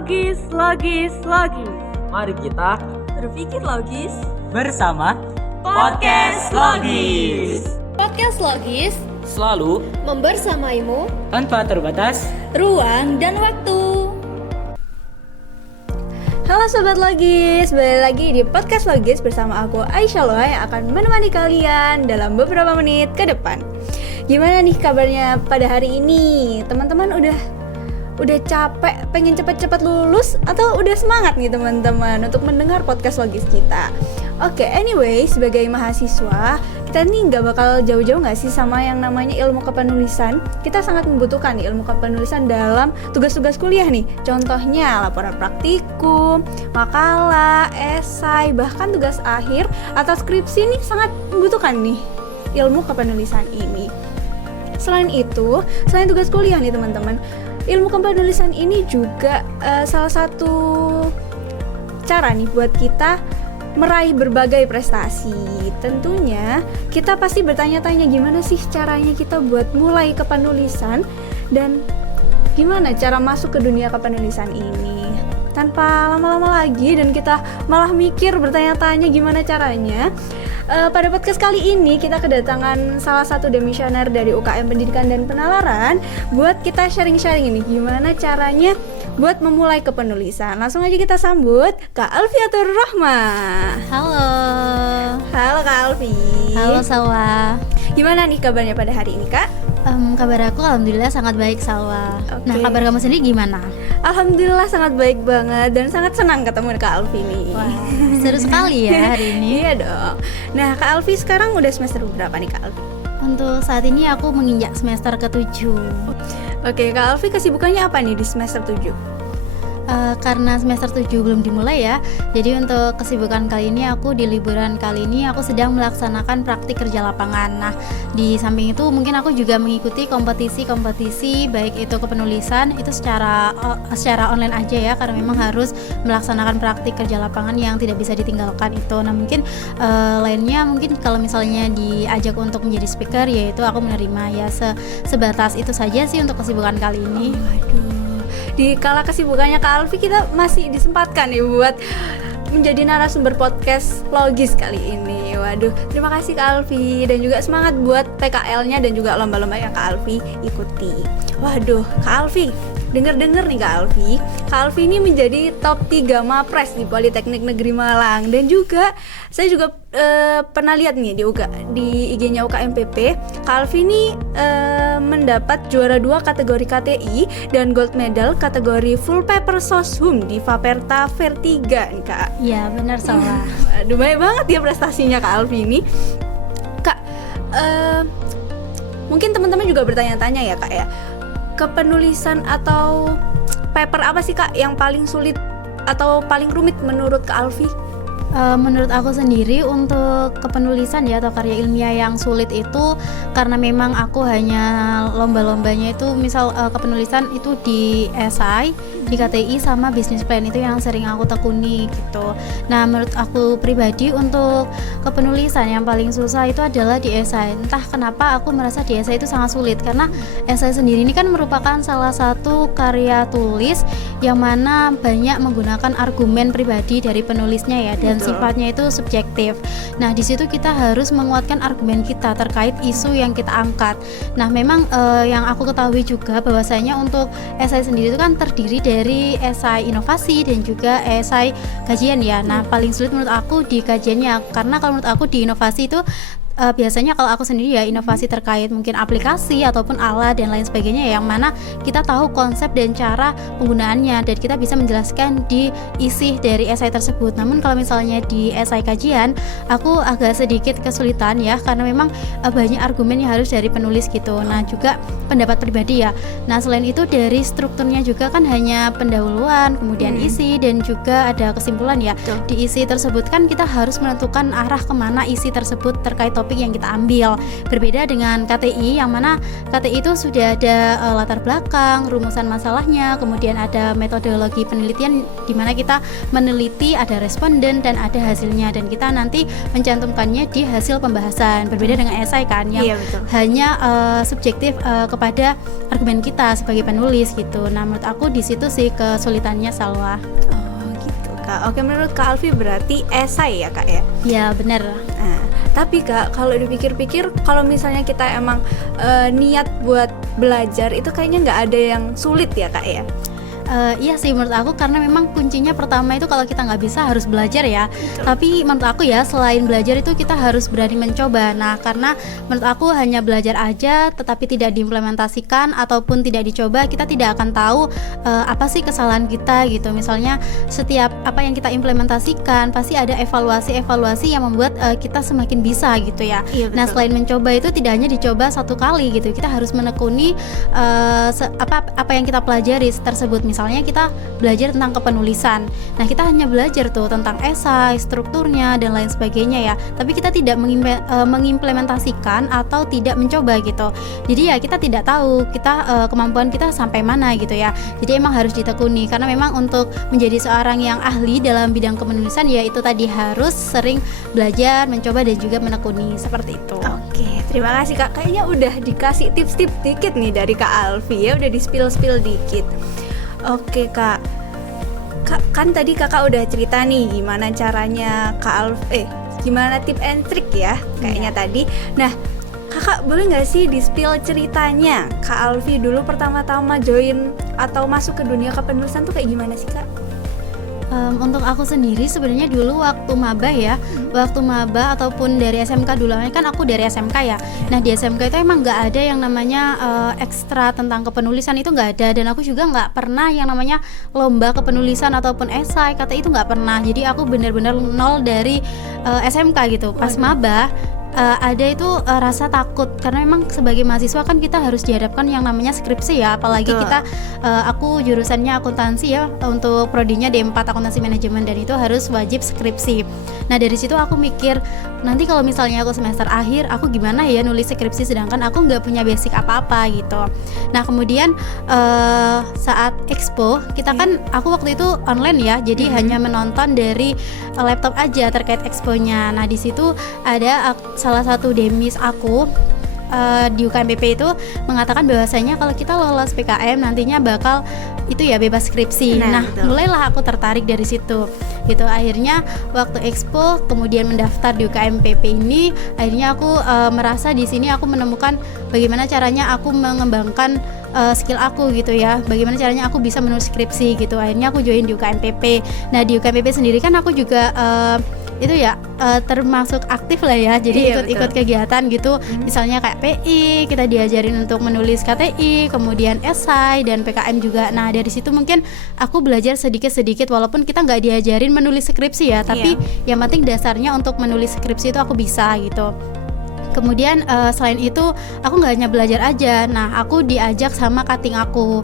Logis. Mari kita berpikir logis bersama Podcast Logis. Podcast Logis Selalu membersamaimu tanpa terbatas ruang dan waktu. Halo Sobat Logis, balik lagi di Podcast Logis bersama aku Aisyah Loa yang akan menemani kalian dalam beberapa menit ke depan. Gimana nih kabarnya pada hari ini? Teman-teman udah capek pengen cepet-cepet lulus atau udah semangat nih teman-teman untuk mendengar podcast logis kita? Oke, anyway, sebagai mahasiswa kita nih nggak bakal jauh-jauh nggak sih sama yang namanya ilmu kepenulisan. Kita sangat membutuhkan nih ilmu kepenulisan dalam tugas-tugas kuliah nih. Contohnya laporan praktikum, makalah, esai, bahkan tugas akhir atau skripsi nih sangat membutuhkan nih ilmu kepenulisan ini. Selain tugas kuliah nih teman-teman, ilmu kepenulisan ini juga salah satu cara nih buat kita meraih berbagai prestasi. Tentunya kita pasti bertanya-tanya gimana sih caranya kita buat mulai kepenulisan dan gimana cara masuk ke dunia kepenulisan ini. Tanpa lama-lama lagi dan kita malah mikir bertanya-tanya gimana caranya, pada podcast kali ini kita kedatangan salah satu demisioner dari UKM Pendidikan dan Penalaran buat kita sharing-sharing ini gimana caranya buat memulai kepenulisan. Langsung aja kita sambut Kak Alfiatur Rahma. Halo Kak Alfi. Halo Salwa. Gimana nih kabarnya pada hari ini Kak? Kabar aku alhamdulillah sangat baik Salwa. Oke. Nah kabar kamu sendiri gimana? Alhamdulillah sangat baik banget dan sangat senang ketemu Kak Alfi nih. Wah, seru sekali ya hari ini. Iya dong. Nah Kak Alfi sekarang udah semester berapa nih Kak Alfi? Untuk saat ini aku menginjak semester ke-7. Oke, Kak Alfi kesibukannya apa nih di semester 7? Karena semester 7 belum dimulai ya. Jadi untuk kesibukan kali ini aku di liburan kali ini aku sedang melaksanakan praktik kerja lapangan. Nah, di samping itu mungkin aku juga mengikuti kompetisi baik itu kepenulisan itu secara online aja ya, karena memang harus melaksanakan praktik kerja lapangan yang tidak bisa ditinggalkan itu. Nah, mungkin lainnya mungkin kalau misalnya diajak untuk menjadi speaker yaitu aku menerima ya sebatas itu saja sih untuk kesibukan kali ini. Waduh. Di kala kesibukannya Kak Alfi kita masih disempatkan nih buat menjadi narasumber podcast logis kali ini. Waduh, terima kasih Kak Alfi dan juga semangat buat PKL-nya dan juga lomba-lomba yang Kak Alfi ikuti. Waduh, Kak Alfi, denger nih Kak Alfi ini menjadi top 3 Mapres di Politeknik Negeri Malang. Dan juga saya juga pernah lihat nih di IG-nya UKMPP, Kak Alfi ini mendapat juara 2 kategori KTI dan gold medal kategori full paper soshum di Faperta Fair 3 nih Kak. Iya benar Salwa. Aduh, banyak banget ya prestasinya Kak Alfi ini. Kak, mungkin teman-teman juga bertanya-tanya ya Kak ya, kepenulisan atau paper apa sih Kak yang paling sulit atau paling rumit menurut Kak Alfi? Menurut aku sendiri untuk kepenulisan ya atau karya ilmiah yang sulit itu karena memang aku hanya lomba-lombanya itu misal kepenulisan itu di esai, di KTI sama business plan itu yang sering aku tekuni gitu. Nah menurut aku pribadi untuk kepenulisan yang paling susah itu adalah di esai. Entah kenapa aku merasa di esai itu sangat sulit karena esai sendiri ini kan merupakan salah satu karya tulis yang mana banyak menggunakan argumen pribadi dari penulisnya ya, dan sifatnya itu subjektif. Nah di situ kita harus menguatkan argumen kita terkait isu yang kita angkat. Nah memang yang aku ketahui juga bahwasanya untuk esai sendiri itu kan terdiri dari esai inovasi dan juga esai kajian ya. Nah paling sulit menurut aku di kajiannya, karena kalau menurut aku di inovasi itu biasanya kalau aku sendiri ya inovasi terkait mungkin aplikasi ataupun alat dan lain sebagainya yang mana kita tahu konsep dan cara penggunaannya dan kita bisa menjelaskan di isi dari esai tersebut. Namun kalau misalnya di esai kajian aku agak sedikit kesulitan ya, karena memang banyak argumen yang harus dari penulis gitu. Nah juga pendapat pribadi ya. Nah selain itu dari strukturnya juga kan hanya pendahuluan, kemudian isi dan juga ada kesimpulan ya. Di isi tersebut kan kita harus menentukan arah kemana isi tersebut terkait topik topik yang kita ambil. Berbeda dengan KTI yang mana KTI itu sudah ada latar belakang, rumusan masalahnya, kemudian ada metodologi penelitian di mana kita meneliti, ada responden dan ada hasilnya, dan kita nanti mencantumkannya di hasil pembahasan. Berbeda dengan esai kan yang hanya subjektif kepada argumen kita sebagai penulis gitu. Nah, menurut aku di situ sih kesulitannya, Salwa. Oke, menurut Kak Alfi berarti esai ya Kak ya? Ya benar. Nah, tapi Kak, kalau dipikir-pikir, kalau misalnya kita emang niat buat belajar itu kayaknya nggak ada yang sulit ya Kak ya? Iya sih menurut aku, karena memang kuncinya pertama itu kalau kita nggak bisa harus belajar ya. Tapi menurut aku ya, selain belajar itu kita harus berani mencoba. Nah, karena menurut aku hanya belajar aja tetapi tidak diimplementasikan ataupun tidak dicoba, kita tidak akan tahu apa sih kesalahan kita gitu. Misalnya setiap apa yang kita implementasikan pasti ada evaluasi yang membuat kita semakin bisa gitu ya. Nah, selain mencoba itu tidak hanya dicoba satu kali gitu, kita harus menekuni apa yang kita pelajari tersebut. Misalnya kita belajar tentang kepenulisan, nah kita hanya belajar tuh tentang esai, strukturnya dan lain sebagainya ya, tapi kita tidak mengimplementasikan atau tidak mencoba gitu. Jadi ya kita tidak tahu kita kemampuan kita sampai mana gitu ya. Jadi emang harus ditekuni, karena memang untuk menjadi seorang yang ahli dalam bidang kepenulisan ya itu tadi harus sering belajar, mencoba dan juga menekuni, seperti itu. Oke, terima kasih Kak. Kayaknya udah dikasih tips-tips dikit nih dari Kak Alfi ya, udah di-spill dikit. Oke Kak, kan tadi Kakak udah cerita nih gimana caranya gimana tip and trick ya kayaknya tadi. Nah, Kakak boleh nggak sih di-spill ceritanya Kak Alfi dulu pertama-tama join atau masuk ke dunia kepenulisan tuh kayak gimana sih Kak? Untuk aku sendiri sebenarnya dulu waktu maba ataupun dari SMK dulu, kan aku dari SMK ya. Nah, di SMK itu emang nggak ada yang namanya ekstra tentang kepenulisan, itu nggak ada, dan aku juga nggak pernah yang namanya lomba kepenulisan ataupun esai kata itu nggak pernah. Jadi aku benar-benar nol dari SMK gitu. Pas maba ada itu rasa takut, karena memang sebagai mahasiswa kan kita harus dihadapkan yang namanya skripsi ya, apalagi kita aku jurusannya akuntansi ya, untuk prodinya D4 akuntansi manajemen, dan itu harus wajib skripsi. Nah, dari situ aku mikir, nanti kalau misalnya aku semester akhir aku gimana ya nulis skripsi sedangkan aku nggak punya basic apa-apa gitu. Nah, kemudian saat expo kita kan, aku waktu itu online ya, jadi hanya menonton dari laptop aja terkait exponya. Nah, di situ ada salah satu demis aku di UKMPP itu mengatakan bahwasanya kalau kita lolos PKM nantinya bakal itu ya bebas skripsi. Nah, mulailah aku tertarik dari situ. Gitu, akhirnya waktu expo kemudian mendaftar di UKMPP ini, akhirnya aku merasa di sini aku menemukan bagaimana caranya aku mengembangkan skill aku gitu ya. Bagaimana caranya aku bisa menulis skripsi gitu. Akhirnya aku join di UKMPP. Nah, di UKMPP sendiri kan aku juga itu ya termasuk aktif lah ya, jadi ikut-ikut kegiatan gitu. Misalnya kayak PI, kita diajarin untuk menulis KTI, kemudian esai dan PKM juga. Nah, dari situ mungkin aku belajar sedikit-sedikit, walaupun kita nggak diajarin menulis skripsi ya, tapi yang penting dasarnya untuk menulis skripsi itu aku bisa gitu. Kemudian selain itu aku nggak hanya belajar aja. Nah, aku diajak sama kating aku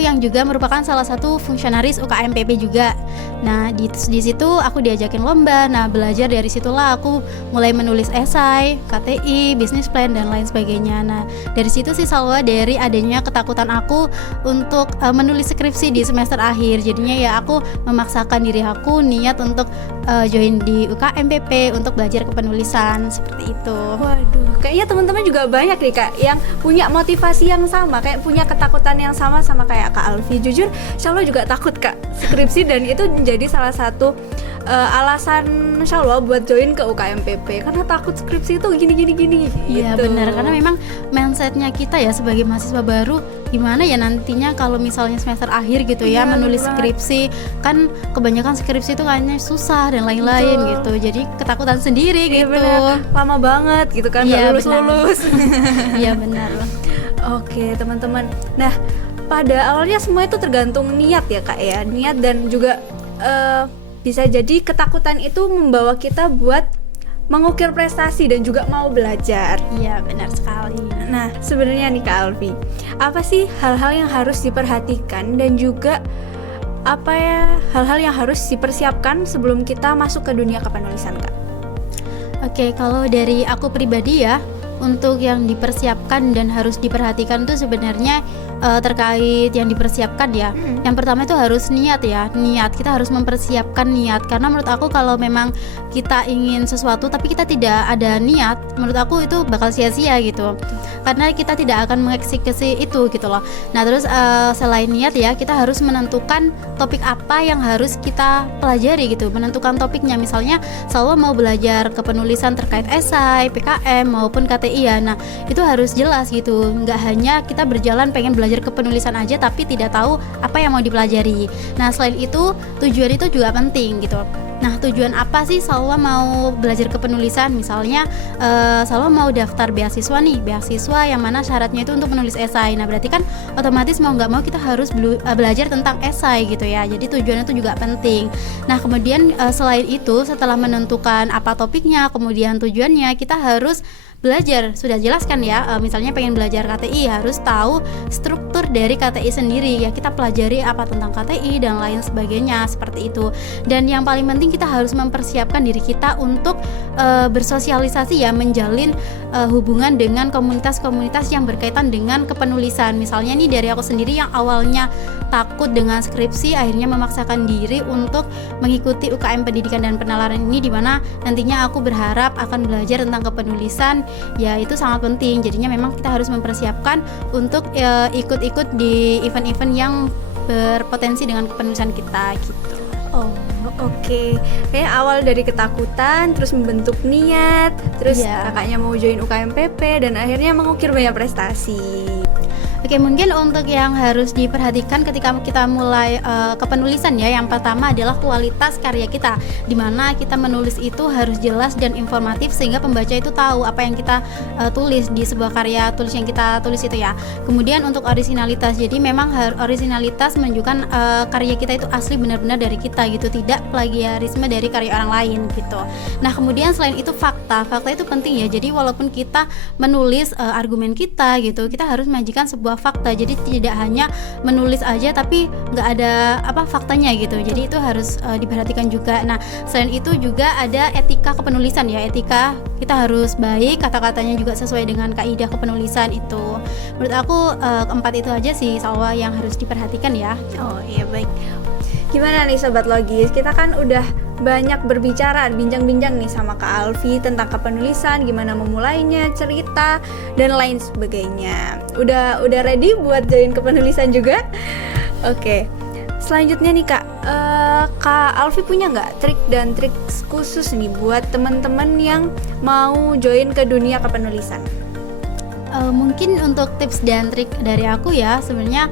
yang juga merupakan salah satu fungsionaris UKMPP juga. Nah, di situ aku diajakin lomba. Nah, belajar dari situlah aku mulai menulis esai, KTI, business plan dan lain sebagainya. Nah, dari situ sih Salwa, dari adanya ketakutan aku untuk menulis skripsi di semester akhir. Jadinya ya aku memaksakan diri aku niat untuk join di UKMPP untuk belajar kepenulisan, seperti itu. Waduh, kayaknya teman-teman juga banyak nih Kak yang punya motivasi yang sama, kayak punya ketakutan yang sama kayak Kak Alfi. Jujur, Shalwa juga takut Kak skripsi, dan itu menjadi salah satu alasan Shalwa buat join ke UKMPP, karena takut skripsi itu gini. Iya gitu. Benar, karena memang mindsetnya kita ya sebagai mahasiswa baru, gimana ya nantinya kalau misalnya semester akhir gitu ya menulis skripsi, kan kebanyakan skripsi itu kayaknya susah dan lain-lain gitu. Jadi ketakutan sendiri gitu. Bener. Lama banget gitu kan, nggak lulus. Iya benar. Oke teman-teman, nah pada awalnya semua itu tergantung niat ya Kak ya, niat, dan juga bisa jadi ketakutan itu membawa kita buat mengukir prestasi dan juga mau belajar. Iya benar sekali. Nah, sebenarnya nih Kak Alfi, apa sih hal-hal yang harus diperhatikan dan juga apa ya hal-hal yang harus dipersiapkan sebelum kita masuk ke dunia kepenulisan Kak? Oke, kalau dari aku pribadi ya, untuk yang dipersiapkan dan harus diperhatikan itu sebenarnya terkait yang dipersiapkan ya. Yang pertama itu harus niat ya, niat. Kita harus mempersiapkan niat, karena menurut aku kalau memang kita ingin sesuatu tapi kita tidak ada niat, menurut aku itu bakal sia-sia gitu. Karena kita tidak akan mengeksekusi itu gitu loh. Nah, terus selain niat ya, kita harus menentukan topik apa yang harus kita pelajari gitu. Menentukan topiknya, misalnya selalu mau belajar kepenulisan terkait esai, PKM maupun KTI ya. Nah, itu harus jelas gitu. Nggak hanya kita berjalan pengen belajar kepenulisan aja tapi tidak tahu apa yang mau dipelajari. Nah, selain itu tujuan itu juga penting gitu. Nah, tujuan apa sih Salwa mau belajar kepenulisan? Misalnya Salwa mau daftar beasiswa nih, beasiswa yang mana syaratnya itu untuk menulis esai. Nah, berarti kan otomatis mau nggak mau kita harus belajar tentang esai gitu ya. Jadi tujuannya itu juga penting. Nah, kemudian selain itu, setelah menentukan apa topiknya, kemudian tujuannya, kita harus belajar. Sudah jelaskan ya, misalnya pengen belajar KTI, harus tahu struktur dari KTI sendiri ya, kita pelajari apa tentang KTI dan lain sebagainya, seperti itu. Dan yang paling penting kita harus mempersiapkan diri kita untuk bersosialisasi ya, menjalin hubungan dengan komunitas-komunitas yang berkaitan dengan kepenulisan. Misalnya nih dari aku sendiri yang awalnya takut dengan skripsi, akhirnya memaksakan diri untuk mengikuti UKM Pendidikan dan Penalaran ini, dimana nantinya aku berharap akan belajar tentang kepenulisan. Ya, itu sangat penting. Jadinya memang kita harus mempersiapkan untuk ikut-ikut di event-event yang berpotensi dengan kepenulisan kita gitu. Oh, oke. Kayak awal dari ketakutan, terus membentuk niat, terus kakaknya mau join UKM PP dan akhirnya mengukir banyak prestasi. Oke, mungkin untuk yang harus diperhatikan ketika kita mulai kepenulisan ya, yang pertama adalah kualitas karya kita, dimana kita menulis itu harus jelas dan informatif sehingga pembaca itu tahu apa yang kita tulis di sebuah karya tulis yang kita tulis itu ya. Kemudian untuk originalitas, jadi memang originalitas menunjukkan karya kita itu asli benar-benar dari kita gitu, tidak plagiarisme dari karya orang lain gitu. Nah, kemudian selain itu fakta itu penting ya. Jadi walaupun kita menulis argumen kita gitu, kita harus menyajikan sebuah fakta. Jadi tidak hanya menulis aja tapi nggak ada faktanya gitu. Jadi itu harus diperhatikan juga. Nah, selain itu juga ada etika kepenulisan ya. Etika kita harus baik, kata-katanya juga sesuai dengan kaidah kepenulisan itu. Menurut aku keempat itu aja sih Salwa yang harus diperhatikan ya. Oh iya, baik. Gimana nih Sobat Logis? Kita kan udah banyak berbicara, bincang-bincang nih sama Kak Alfi tentang kepenulisan, gimana memulainya, cerita dan lain sebagainya. Udah ready buat join kepenulisan juga? Oke. Selanjutnya nih Kak, Kak Alfi punya nggak trik dan trik khusus nih buat teman-teman yang mau join ke dunia kepenulisan? Mungkin untuk tips dan trik dari aku ya, sebenarnya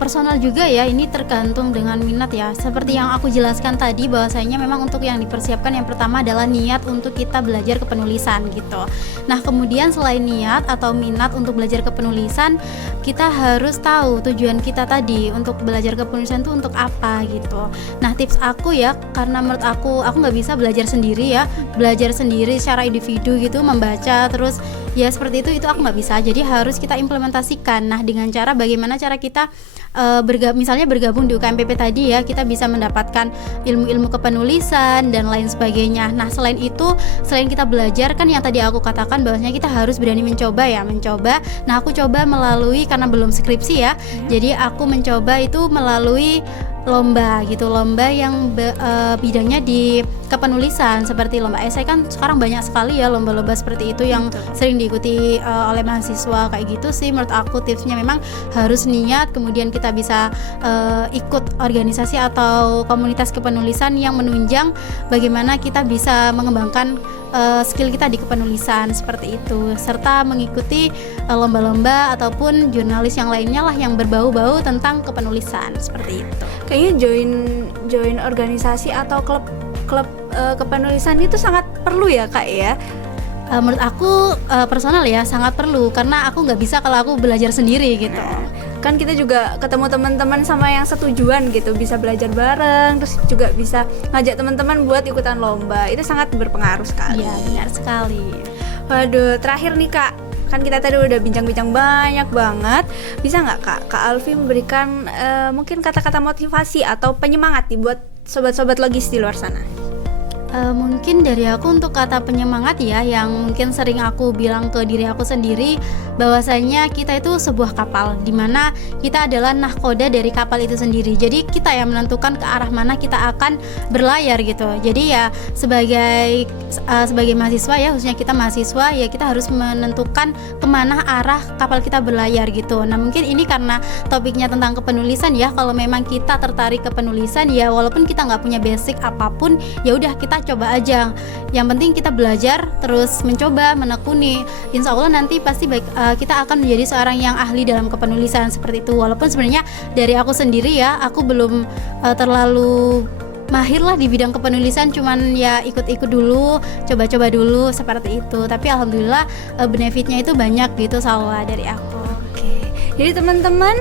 personal juga ya, ini tergantung dengan minat ya. Seperti yang aku jelaskan tadi, bahwasanya memang untuk yang dipersiapkan yang pertama adalah niat untuk kita belajar kepenulisan gitu. Nah, kemudian selain niat atau minat untuk belajar kepenulisan, kita harus tahu tujuan kita tadi untuk belajar kepenulisan itu untuk apa gitu. Nah, tips aku ya, karena menurut aku nggak bisa belajar sendiri ya, belajar sendiri secara individu gitu, membaca terus ya seperti itu aku nggak bisa. Jadi harus kita implementasikan. Nah, dengan cara bagaimana cara kita misalnya bergabung di UKMPP tadi ya, kita bisa mendapatkan ilmu-ilmu kepenulisan dan lain sebagainya. Nah, selain itu, selain kita belajar kan yang tadi aku katakan bahwasanya kita harus berani mencoba. Nah, aku coba melalui, karena belum skripsi ya, jadi aku mencoba itu melalui lomba gitu, lomba yang bidangnya di kepenulisan, seperti lomba esai kan sekarang banyak sekali ya lomba-lomba seperti itu yang sering diikuti oleh mahasiswa kayak gitu sih. Menurut aku tipsnya memang harus niat, kemudian kita bisa ikut organisasi atau komunitas kepenulisan yang menunjang bagaimana kita bisa mengembangkan skill kita di kepenulisan seperti itu, serta mengikuti lomba-lomba ataupun jurnalis yang lainnya lah yang berbau-bau tentang kepenulisan seperti itu. Kayaknya join organisasi atau klub kepenulisan itu sangat perlu ya Kak ya. Menurut aku personal ya sangat perlu, karena aku nggak bisa kalau aku belajar sendiri gitu. Kan kita juga ketemu teman-teman sama yang setujuan gitu, bisa belajar bareng, terus juga bisa ngajak teman-teman buat ikutan lomba. Itu sangat berpengaruh sekali. Iya, benar sekali. Waduh, terakhir nih Kak, kan kita tadi udah bincang-bincang banyak banget. Bisa nggak Kak Alfi memberikan mungkin kata-kata motivasi atau penyemangat nih buat sobat-sobat logis di luar sana? Mungkin dari aku untuk kata penyemangat ya, yang mungkin sering aku bilang ke diri aku sendiri, bahwasanya kita itu sebuah kapal, dimana kita adalah nahkoda dari kapal itu sendiri. Jadi kita yang menentukan ke arah mana kita akan berlayar gitu. Jadi ya sebagai mahasiswa ya, khususnya kita mahasiswa ya, kita harus menentukan kemana arah kapal kita berlayar gitu. Nah mungkin ini karena topiknya tentang kepenulisan ya, kalau memang kita tertarik ke penulisan ya, walaupun kita nggak punya basic apapun, ya udah kita coba aja. Yang penting kita belajar terus, mencoba, menekuni. Insya Allah nanti pasti kita akan menjadi seorang yang ahli dalam kepenulisan seperti itu. Walaupun sebenarnya dari aku sendiri ya, aku belum terlalu mahir lah di bidang kepenulisan, cuman ya ikut-ikut dulu, coba-coba dulu seperti itu. Tapi alhamdulillah benefitnya itu banyak gitu Salwa dari aku. Oke. Jadi teman-teman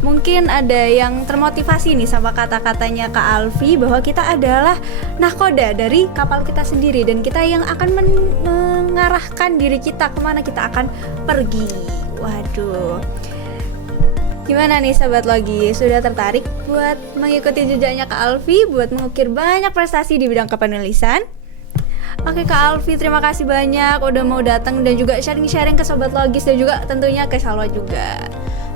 mungkin ada yang termotivasi nih sama kata-katanya Kak Alfi, bahwa kita adalah nahkoda dari kapal kita sendiri, dan kita yang akan mengarahkan diri kita kemana kita akan pergi. Waduh, gimana nih sahabat Logi? Sudah tertarik buat mengikuti jejaknya Kak Alfi, buat mengukir banyak prestasi di bidang kepenulisan? Oke Kak Alfi, terima kasih banyak udah mau datang dan juga sharing-sharing ke Sobat Logis, dan juga tentunya ke Salwa juga.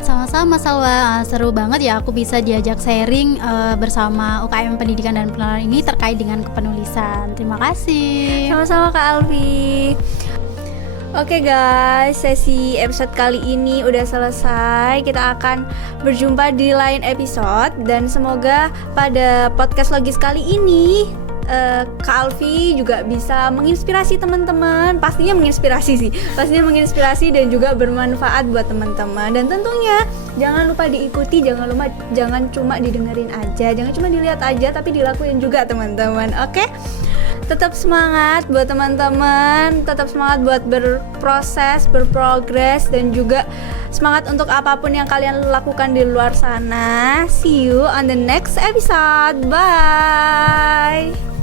Sama-sama Salwa, seru banget ya aku bisa diajak sharing bersama UKM Pendidikan dan Pengenalan ini terkait dengan kepenulisan. Terima kasih. Sama-sama Kak Alfi. Oke guys, sesi episode kali ini udah selesai. Kita akan berjumpa di lain episode, dan semoga pada podcast Logis kali ini Kak Alfi juga bisa menginspirasi teman-teman. Pastinya menginspirasi dan juga bermanfaat buat teman-teman. Dan tentunya jangan lupa diikuti, jangan cuma didengerin aja, jangan cuma dilihat aja, tapi dilakuin juga teman-teman. Oke? Tetap semangat buat teman-teman, tetap semangat buat berproses, berprogres, dan juga semangat untuk apapun yang kalian lakukan di luar sana. See you on the next episode. Bye.